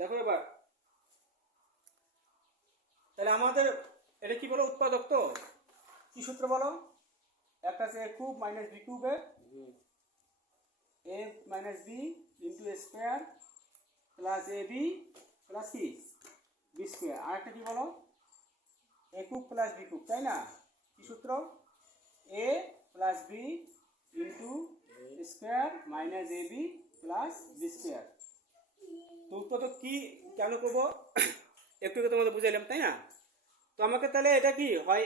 দেখো এবার তাহলে আমাদের এটা কি বলো উৎপাদক তো কি সূত্র বলো একটা আছে a cube minus b কিউবে a minus b into a square plus ab plus কি b স্কোয়ার আর একটা কি বলো a cube plus b cube তাই না কি সূত্র a plus b into square minus ab plus b square তো উৎপাদক কি কেন করবো একটু তোমাদের বুঝাইলাম তাই না তো আমাকে তাহলে এটা কি হয়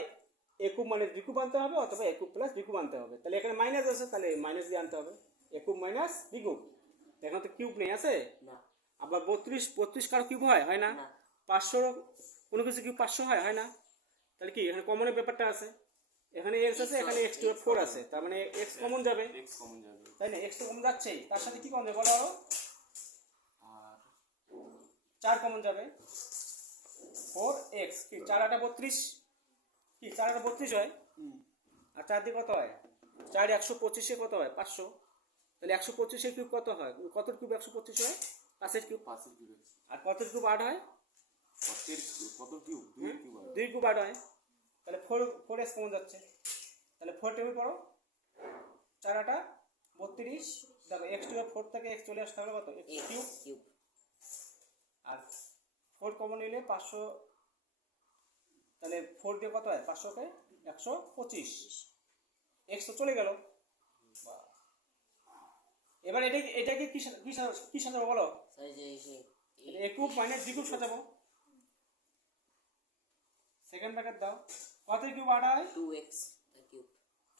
a cube minus b cube আনতে হবে অথবা a cube plus b cube আনতে হবে তাহলে এখানে মাইনাস আছে তাহলে মাইনাস দিয়ে আনতে হবে a cube minus b cube এখানে তো কিউব নেই আছে না আবার 32 কারো কিউব হয় না 500 কোনো কিছু কিউব 500 হয় না তাহলে কি এখানে কমনের ব্যাপারটা আছে এখানে x আছে এখানে x টু 4 আছে তার মানে x কমন যাবে তাই না x তো কমন যাচ্ছে তার সাথে কি কমন যাবে বলো আর 4 কমন যাবে 4x কি 4 8 32 কি 4 8 32 হয় আর 4 দিয়ে কত হয় 4 125 এ কত হয় 500 তাহলে 125 এর কিউব কত হয় কত কিউব 125 হয় 5 এর কিউব আর কত কিউব 8 হয় কত কিউব 2 কিউব 8 হয় তাহলে 4x কমন যাচ্ছে তাহলে 4 টেবিল পড়ো 4 8 32 দেখো x টু 4 থেকে x চলে আসতে হবে কত x কিউব আর 4 কমন নিলে 500 তাহলে 4 দিয়ে কত হয় 500 কে 125 x তো চলে গেল এবার এটাকে কি সাজাবো বলো a cube minus b cube সাজাবো সেকেন্ড ব্র্যাকেট দাও কত কিউব 8 হয়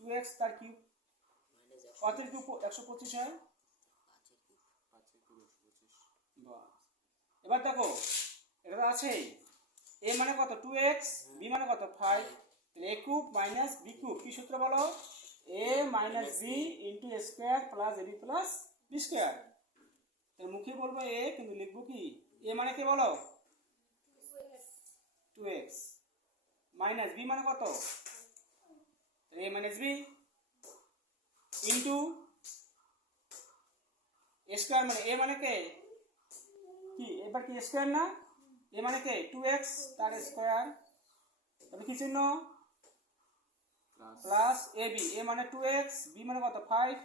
2x তার কিউব কত কিউব 125 হয় এবার দেখো এটা তো আছেই a মানে কত 2x b মানে কত 5 তাহলে a cube minus b cube কি সূত্র বলো a minus b into a square plus ab plus b square তাহলে মুখে বলবো a কিন্তু লিখবো কি a মানে কি বলো 2x মাইনাস b মানে কত a minus b into a square মানে a মানে কে কি এবার কি স্কোয়ার না a মানে কে 2x তার স্কোয়ার তাহলে কি চিহ্ন প্লাস ab a মানে 2x b মানে কত 5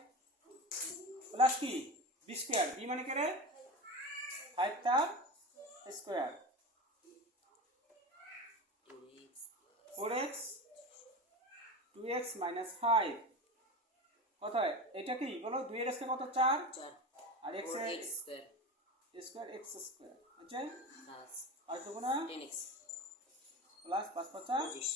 প্লাস কি b স্কোয়ার b মানে কে রে 5 তার স্কোয়ার 4x 2x minus 5 কত হয় এটা কি বলো 2 এর স্কয়ার কত 4 আর x এর স্কয়ার x স্কয়ার আচ্ছা আর তো কোন 10x প্লাস 5 25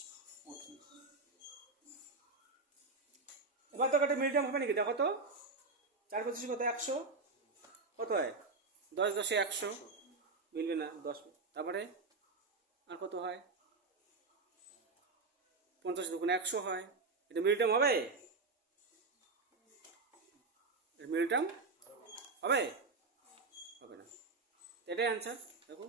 এবার তো একটা মিল টার্ম হবে নাকি দেখো তো 4 25 কত 100 কত হয় 10 10 এ 100 মিলবে না 10 তারপরে আর কত হয় 50 দুগুণে 100 হয় এটা মিল টার্ম হবে মিল টার্ম হবে হবে না এটাই অ্যান্সার দেখো